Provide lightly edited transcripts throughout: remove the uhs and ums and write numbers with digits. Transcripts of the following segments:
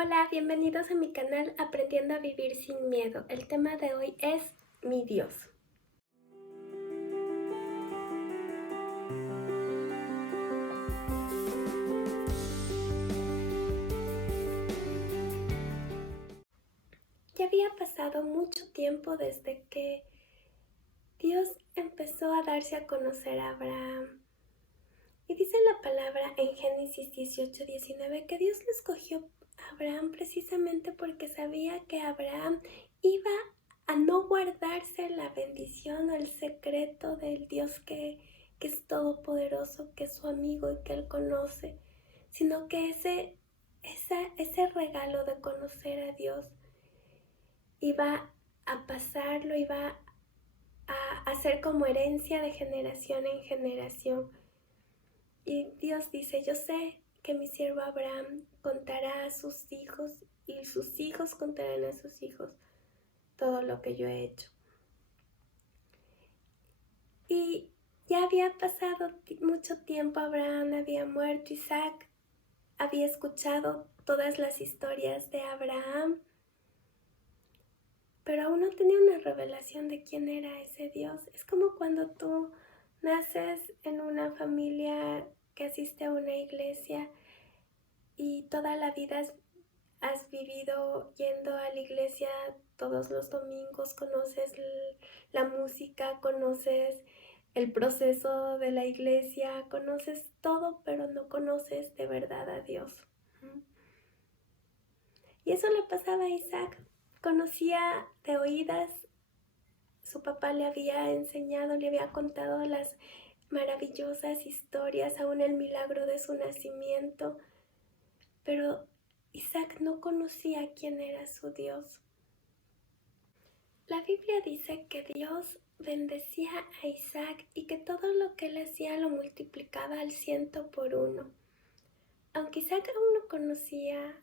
Hola, bienvenidos a mi canal Aprendiendo a Vivir Sin Miedo. El tema de hoy es mi Dios. Ya había pasado mucho tiempo desde que Dios empezó a darse a conocer a Abraham. Y dice la palabra en Génesis 18:19 que Dios le escogió a Abraham precisamente porque sabía que Abraham iba a no guardarse la bendición o el secreto del Dios que es todopoderoso, que es su amigo y que él conoce, sino que ese regalo de conocer a Dios iba a pasarlo, iba a ser como herencia de generación en generación. Y Dios dice, yo sé que mi siervo Abraham contará a sus hijos y sus hijos contarán a sus hijos todo lo que yo he hecho. Y ya había pasado mucho tiempo, Abraham había muerto, Isaac había escuchado todas las historias de Abraham, pero aún no tenía una revelación de quién era ese Dios. Es como cuando tú naces en una familia que asiste a una iglesia y toda la vida has vivido yendo a la iglesia todos los domingos, conoces la música, conoces el proceso de la iglesia, conoces todo, pero no conoces de verdad a Dios. Y eso le pasaba a Isaac. Conocía de oídas, su papá le había enseñado, le había contado las maravillosas historias, aún el milagro de su nacimiento, pero Isaac no conocía quién era su Dios. La Biblia dice que Dios bendecía a Isaac y que todo lo que él hacía lo multiplicaba al 100 por 1. Aunque Isaac aún no conocía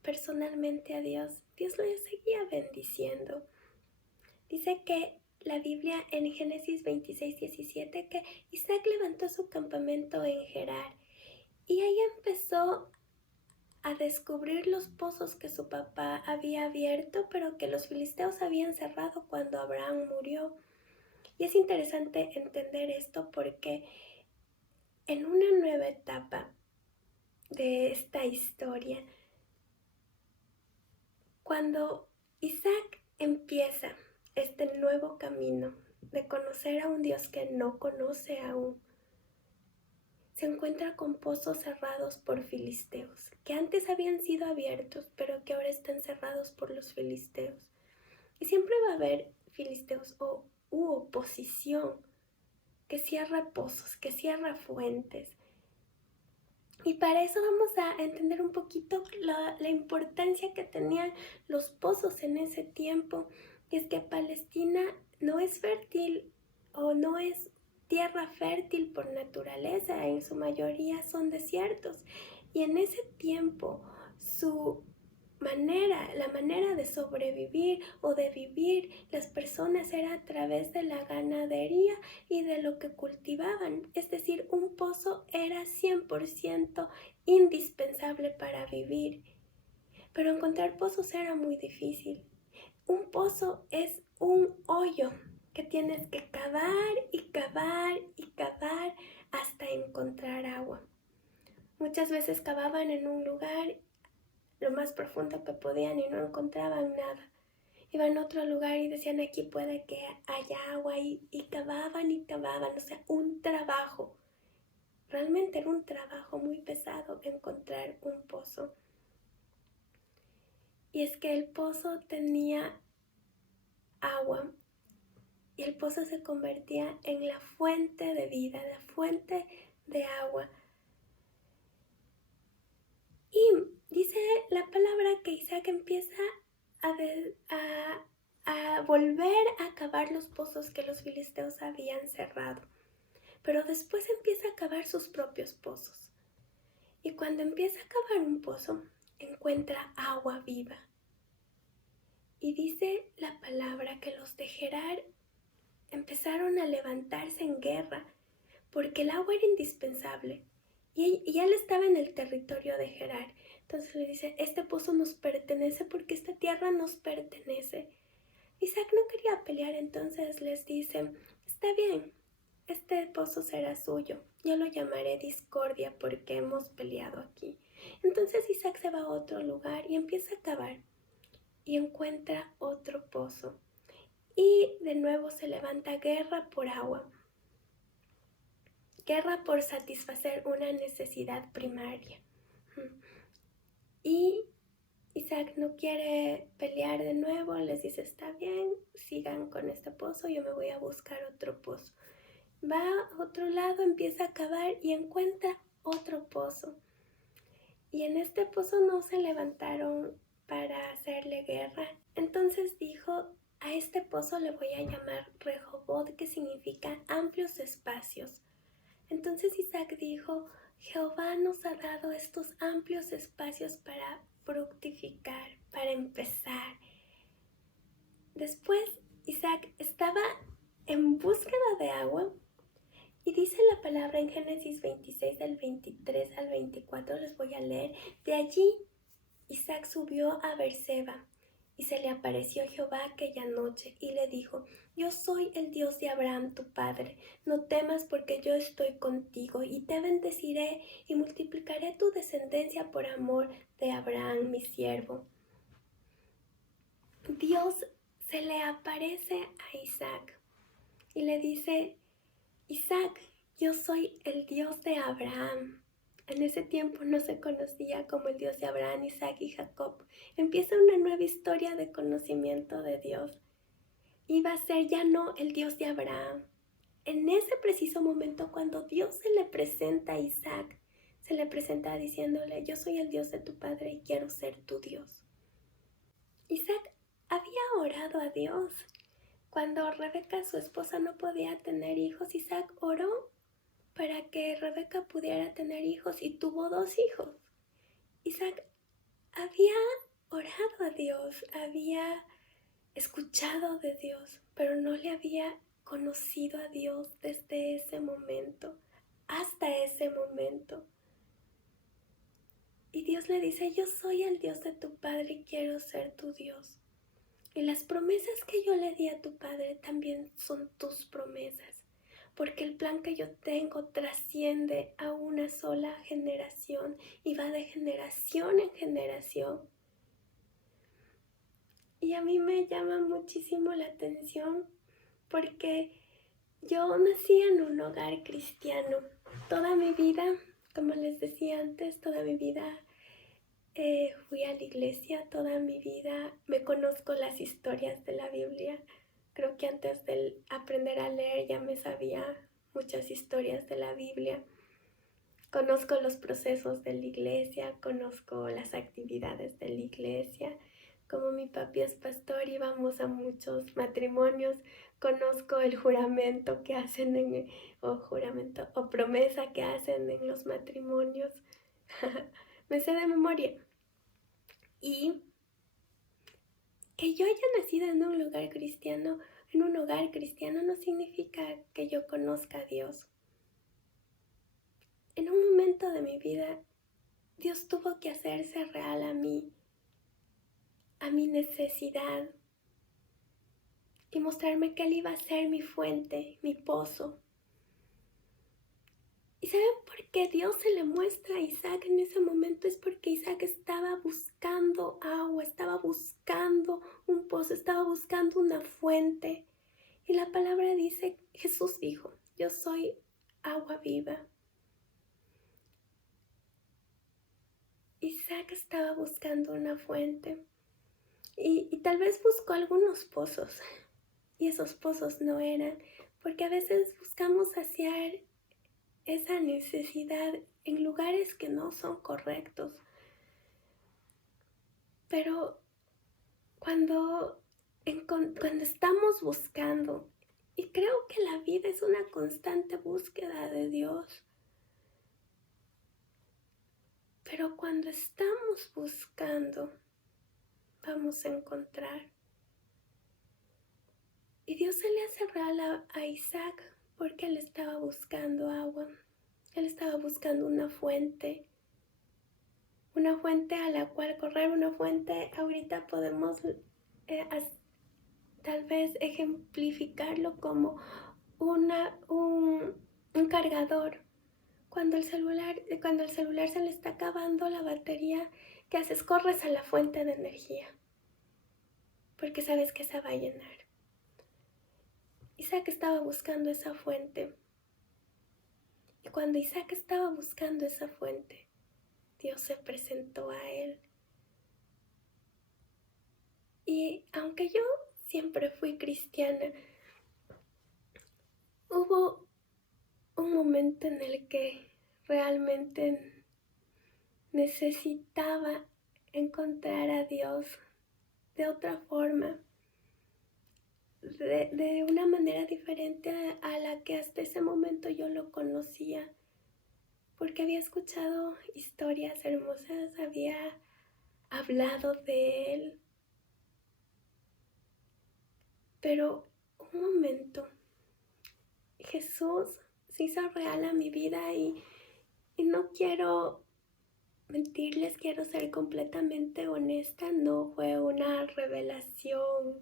personalmente a Dios, Dios lo seguía bendiciendo. Dice que la Biblia en Génesis 26:17 que Isaac levantó su campamento en Gerar y ahí empezó a descubrir los pozos que su papá había abierto, pero que los filisteos habían cerrado cuando Abraham murió. Y es interesante entender esto porque en una nueva etapa de esta historia, cuando Isaac empieza este nuevo camino de conocer a un Dios que no conoce aún, se encuentra con pozos cerrados por filisteos, que antes habían sido abiertos, pero que ahora están cerrados por los filisteos. Y siempre va a haber filisteos u oposición que cierra pozos, que cierra fuentes. Y para eso vamos a entender un poquito la importancia que tenían los pozos en ese tiempo. Y es que Palestina no es fértil o no es tierra fértil por naturaleza, en su mayoría son desiertos. Y en ese tiempo la manera de sobrevivir o de vivir las personas era a través de la ganadería y de lo que cultivaban. Es decir, un pozo era 100% indispensable para vivir. Pero encontrar pozos era muy difícil. Un pozo es un hoyo que tienes que cavar y cavar y cavar hasta encontrar agua. Muchas veces cavaban en un lugar lo más profundo que podían y no encontraban nada. Iban a otro lugar y decían, aquí puede que haya agua, y cavaban y cavaban. O sea, un trabajo. Realmente era un trabajo muy pesado encontrar un pozo. Y es que el pozo tenía agua y el pozo se convertía en la fuente de vida, la fuente de agua. Y dice la palabra que Isaac empieza a volver a cavar los pozos que los filisteos habían cerrado. Pero después empieza a cavar sus propios pozos. Y cuando empieza a cavar un pozo, encuentra agua viva. Y dice la palabra que los de Gerar empezaron a levantarse en guerra porque el agua era indispensable. Y él estaba en el territorio de Gerar, Entonces le dice, este pozo nos pertenece porque esta tierra nos pertenece. Isaac no quería pelear, entonces les dice, está bien, este pozo será suyo. Yo lo llamaré discordia porque hemos peleado aquí. Entonces Isaac se va a otro lugar y empieza a cavar y encuentra otro pozo. Y de nuevo se levanta guerra por agua. Guerra por satisfacer una necesidad primaria. Y Isaac no quiere pelear de nuevo, les dice, está bien, sigan con este pozo, yo me voy a buscar otro pozo. Va a otro lado, empieza a cavar y encuentra otro pozo. Y en este pozo no se levantaron para hacerle guerra. Entonces dijo, a este pozo le voy a llamar Rehoboth, que significa amplios espacios. Entonces Isaac dijo, Jehová nos ha dado estos amplios espacios para fructificar, para empezar. Después Isaac estaba en búsqueda de agua y dice la palabra en Génesis 26 del 23 al 24, les voy a leer. De allí Isaac subió a Beerseba y se le apareció Jehová aquella noche y le dijo, yo soy el Dios de Abraham tu padre, no temas porque yo estoy contigo y te bendeciré y multiplicaré tu descendencia por amor de Abraham mi siervo. Dios se le aparece a Isaac y le dice, Isaac, yo soy el Dios de Abraham. En ese tiempo no se conocía como el Dios de Abraham, Isaac y Jacob. Empieza una nueva historia de conocimiento de Dios. Iba a ser ya no el Dios de Abraham. En ese preciso momento, cuando Dios se le presenta a Isaac, se le presenta diciéndole, yo soy el Dios de tu padre y quiero ser tu Dios. Isaac había orado a Dios. Cuando Rebeca, su esposa, no podía tener hijos, Isaac oró para que Rebeca pudiera tener hijos y tuvo 2 hijos. Isaac había orado a Dios, había escuchado de Dios, pero no le había conocido a Dios desde ese momento, hasta ese momento. Y Dios le dice, yo soy el Dios de tu padre y quiero ser tu Dios. Y las promesas que yo le di a tu padre también son tus promesas, porque el plan que yo tengo trasciende a una sola generación y va de generación en generación. Y a mí me llama muchísimo la atención porque yo nací en un hogar cristiano. Toda mi vida, como les decía antes, toda mi vida fui a la iglesia, toda mi vida me conozco las historias de la Biblia. Creo que antes de aprender a leer ya me sabía muchas historias de la Biblia. Conozco los procesos de la iglesia, conozco las actividades de la iglesia. Como mi papi es pastor, íbamos a muchos matrimonios. Conozco el juramento que hacen o promesa que hacen en los matrimonios. Me sé de memoria. Y que yo haya nacido en un hogar cristiano no significa que yo conozca a Dios. En un momento de mi vida, Dios tuvo que hacerse real a mí, a mi necesidad, y mostrarme que Él iba a ser mi fuente, mi pozo. ¿Y saben por qué Dios se le muestra a Isaac en ese momento? Es porque Isaac estaba buscando agua, estaba buscando un pozo, estaba buscando una fuente. Y la palabra dice, Jesús dijo, yo soy agua viva. Isaac estaba buscando una fuente y tal vez buscó algunos pozos y esos pozos no eran, porque a veces buscamos saciar esa necesidad en lugares que no son correctos. Pero cuando estamos buscando, y creo que la vida es una constante búsqueda de Dios, pero cuando estamos buscando, vamos a encontrar. Y Dios se le hace real a Isaac porque él estaba buscando agua. Él estaba buscando una fuente una fuente a la cual correr, una fuente, ahorita podemos tal vez ejemplificarlo como un cargador. Cuando el celular se le está acabando la batería, ¿qué haces? Corres a la fuente de energía, porque sabes que se va a llenar. Isaac estaba buscando esa fuente. Y cuando Isaac estaba buscando esa fuente, Dios se presentó a él. Y aunque yo siempre fui cristiana, hubo un momento en el que realmente necesitaba encontrar a Dios de otra forma, de una manera diferente a la que hasta ese momento yo lo conocía, porque había escuchado historias hermosas, había hablado de Él, pero un momento, Jesús se hizo real a mi vida y no quiero mentirles, quiero ser completamente honesta, no fue una revelación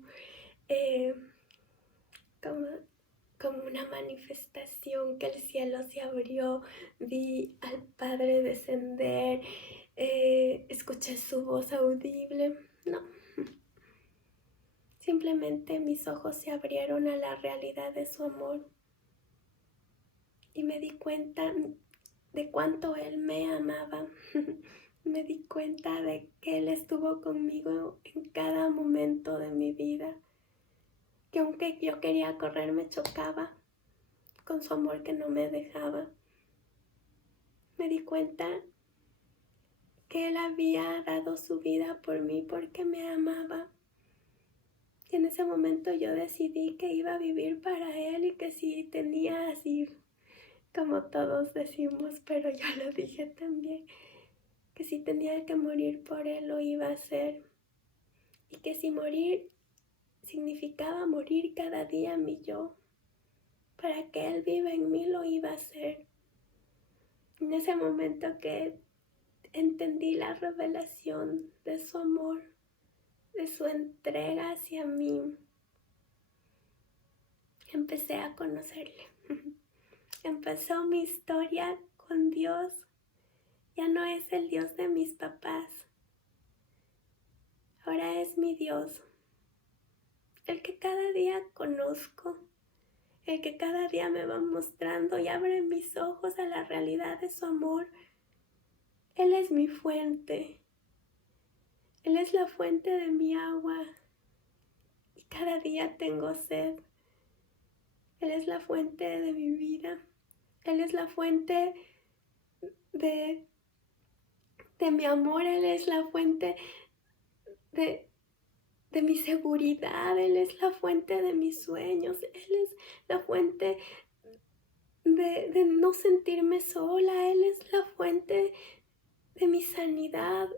como una manifestación que el cielo se abrió, vi al Padre descender, escuché su voz audible, no. Simplemente mis ojos se abrieron a la realidad de su amor y me di cuenta de cuánto Él me amaba. Me di cuenta de que Él estuvo conmigo en cada momento de mi vida, que aunque yo quería correr me chocaba con su amor que no me dejaba. Me di cuenta que Él había dado su vida por mí porque me amaba. Y en ese momento yo decidí que iba a vivir para Él y que si tenía así, como todos decimos, pero yo lo dije también, que si tenía que morir por Él lo iba a hacer. Y que si morir significaba morir cada día a mi yo, para que Él viva en mí lo iba a hacer. En ese momento que entendí la revelación de su amor, de su entrega hacia mí, empecé a conocerle. Empezó mi historia con Dios. Ya no es el Dios de mis papás. Ahora es mi Dios. El que cada día conozco. El que cada día me va mostrando y abre mis ojos a la realidad de su amor. Él es mi fuente. Él es la fuente de mi agua. Y cada día tengo sed. Él es la fuente de mi vida. Él es la fuente de mi amor. Él es la fuente de mi seguridad. Él es la fuente de mis sueños. Él es la fuente de no sentirme sola. Él es la fuente de mi sanidad.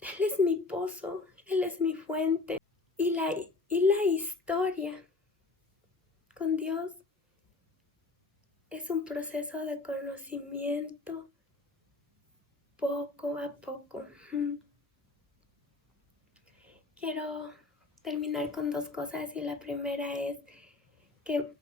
Él es mi pozo. Él es mi fuente. Y la historia con Dios es un proceso de conocimiento poco a poco. Quiero terminar con dos cosas y la primera es que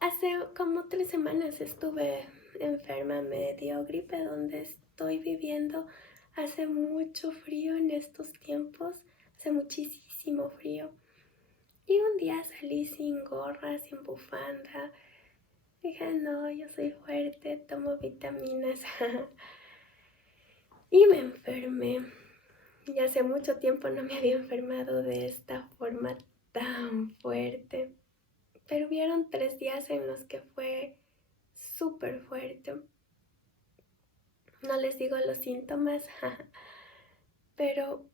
hace como 3 semanas estuve enferma, me dio gripe donde estoy viviendo. Hace mucho frío en estos tiempos, hace muchísimo frío. Y un día salí sin gorra, sin bufanda. Dije, no, yo soy fuerte, tomo vitaminas. Y me enfermé. Y hace mucho tiempo no me había enfermado de esta forma tan fuerte. Pero hubieron 3 días en los que fue súper fuerte. No les digo los síntomas, pero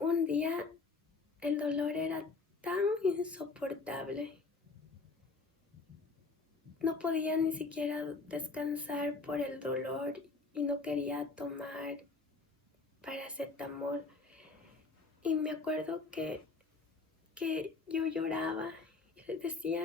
un día el dolor era tan insoportable. No podía ni siquiera descansar por el dolor y no quería tomar paracetamol. Y me acuerdo que yo lloraba y les decía,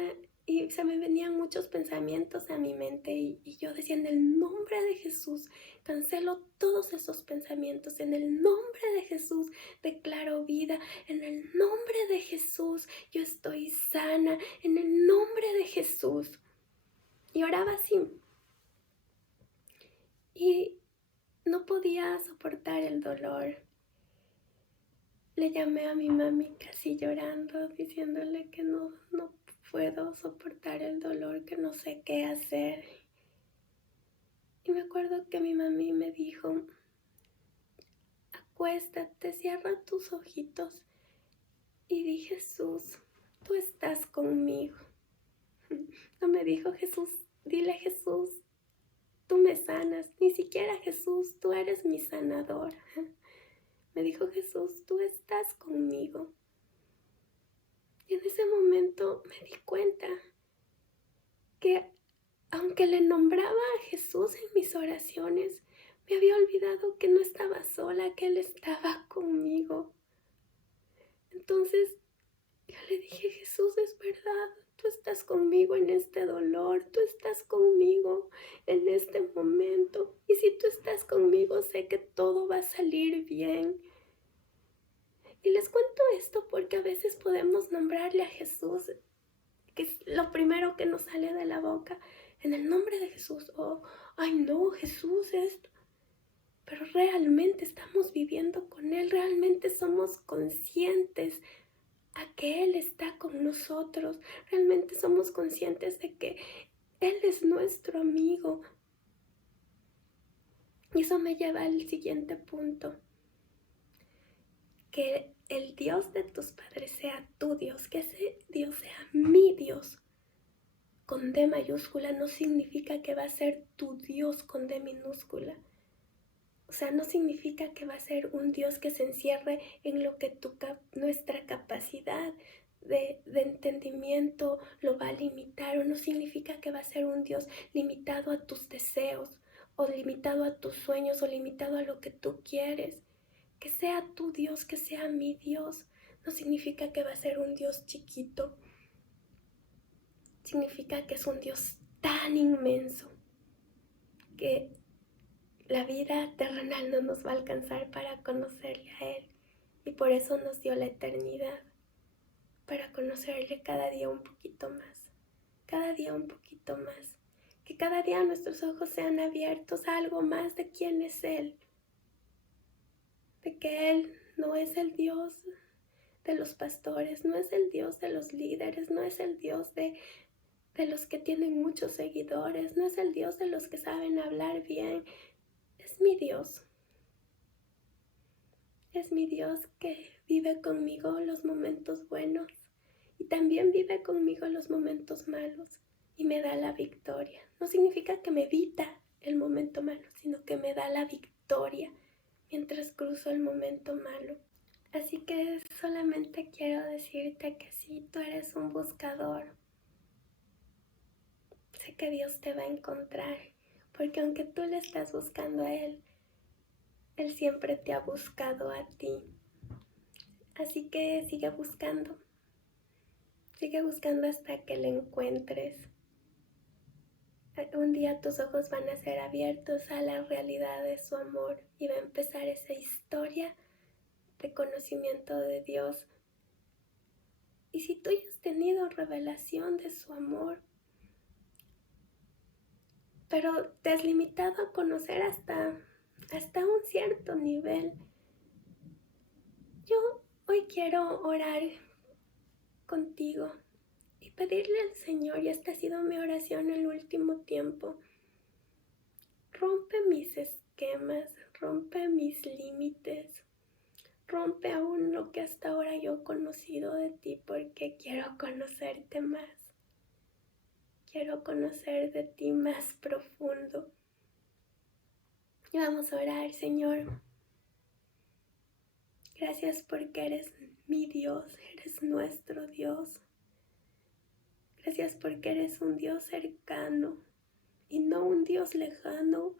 y se me venían muchos pensamientos a mi mente y yo decía, en el nombre de Jesús, cancelo todos esos pensamientos, en el nombre de Jesús declaro vida, en el nombre de Jesús yo estoy sana, en el nombre de Jesús. Y oraba así. Y no podía soportar el dolor. Le llamé a mi mami casi llorando, diciéndole que no puedo soportar el dolor, que no sé qué hacer. Y me acuerdo que mi mami me dijo, acuéstate, cierra tus ojitos. Y di, Jesús, tú estás conmigo. No me dijo, Jesús, dile, Jesús, tú me sanas. Ni siquiera, Jesús, tú eres mi sanador. Me dijo, Jesús, tú estás conmigo. Y en ese momento me di cuenta que aunque le nombraba a Jesús en mis oraciones, me había olvidado que no estaba sola, que Él estaba conmigo. Entonces yo le dije, Jesús, es verdad, tú estás conmigo en este dolor, tú estás conmigo en este momento. Y si tú estás conmigo, sé que todo va a salir bien. Y les cuento esto porque a veces podemos nombrarle a Jesús, que es lo primero que nos sale de la boca, en el nombre de Jesús, o, ay no, Jesús esto. Pero realmente estamos viviendo con Él, realmente somos conscientes a que Él está con nosotros, realmente somos conscientes de que Él es nuestro amigo. Y eso me lleva al siguiente punto, que el Dios de tus padres sea tu Dios, que ese Dios sea mi Dios. Con D mayúscula no significa que va a ser tu Dios con D minúscula. O sea, no significa que va a ser un Dios que se encierre en lo que nuestra capacidad de entendimiento lo va a limitar, o no significa que va a ser un Dios limitado a tus deseos, o limitado a tus sueños, o limitado a lo que tú quieres. Que sea tu Dios, que sea mi Dios, no significa que va a ser un Dios chiquito. Significa que es un Dios tan inmenso que la vida terrenal no nos va a alcanzar para conocerle a Él. Y por eso nos dio la eternidad, para conocerle cada día un poquito más, cada día un poquito más. Que cada día nuestros ojos sean abiertos a algo más de quién es Él. De que Él no es el Dios de los pastores, no es el Dios de los líderes, no es el Dios de los que tienen muchos seguidores, no es el Dios de los que saben hablar bien. Es mi Dios. Es mi Dios que vive conmigo los momentos buenos y también vive conmigo los momentos malos y me da la victoria. No significa que me evita el momento malo, sino que me da la victoria mientras cruzo el momento malo. Así que solamente quiero decirte que si tú eres un buscador, sé que Dios te va a encontrar, porque aunque tú le estás buscando a Él siempre te ha buscado a ti. Así que sigue buscando hasta que le encuentres. Un día tus ojos van a ser abiertos a la realidad de su amor y va a empezar esa historia de conocimiento de Dios. Y si tú ya has tenido revelación de su amor, pero te has limitado a conocer hasta un cierto nivel, yo hoy quiero orar contigo y pedirle al Señor, y esta ha sido mi oración el último tiempo: rompe mis esquemas, rompe mis límites, rompe aún lo que hasta ahora yo he conocido de ti, porque quiero conocerte más. Quiero conocer de ti más profundo. Y vamos a orar. Señor, gracias porque eres mi Dios, eres nuestro Dios. Gracias porque eres un Dios cercano y no un Dios lejano.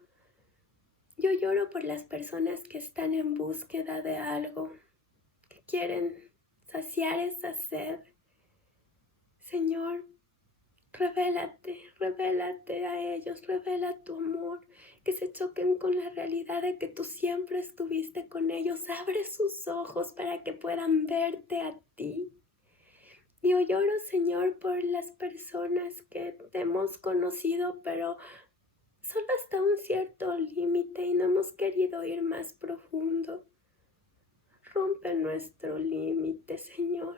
Yo lloro por las personas que están en búsqueda de algo, que quieren saciar esa sed. Señor, Revélate a ellos, revela tu amor, que se choquen con la realidad de que tú siempre estuviste con ellos. Abre sus ojos para que puedan verte a ti. Y hoy oro, Señor, por las personas que te hemos conocido, pero solo hasta un cierto límite y no hemos querido ir más profundo. Rompe nuestro límite, Señor,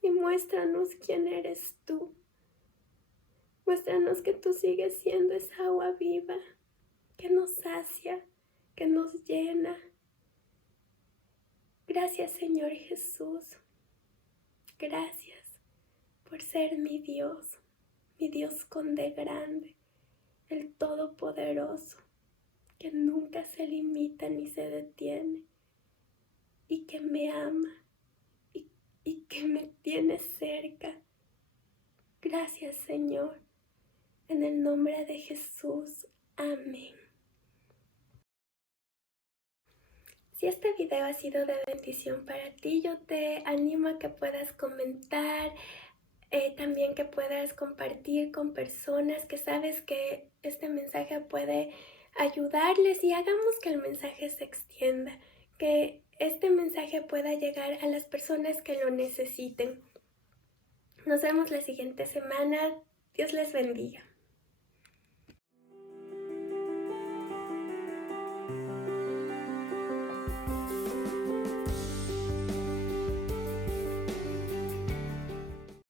y muéstranos quién eres tú. Muéstranos que tú sigues siendo esa agua viva que nos sacia, que nos llena. Gracias, Señor Jesús. Gracias por ser mi Dios con D grande, el Todopoderoso, que nunca se limita ni se detiene y que me ama y que me tiene cerca. Gracias, Señor. En el nombre de Jesús. Amén. Si este video ha sido de bendición para ti, yo te animo a que puedas comentar, también que puedas compartir con personas que sabes que este mensaje puede ayudarles y hagamos que el mensaje se extienda, que este mensaje pueda llegar a las personas que lo necesiten. Nos vemos la siguiente semana. Dios les bendiga.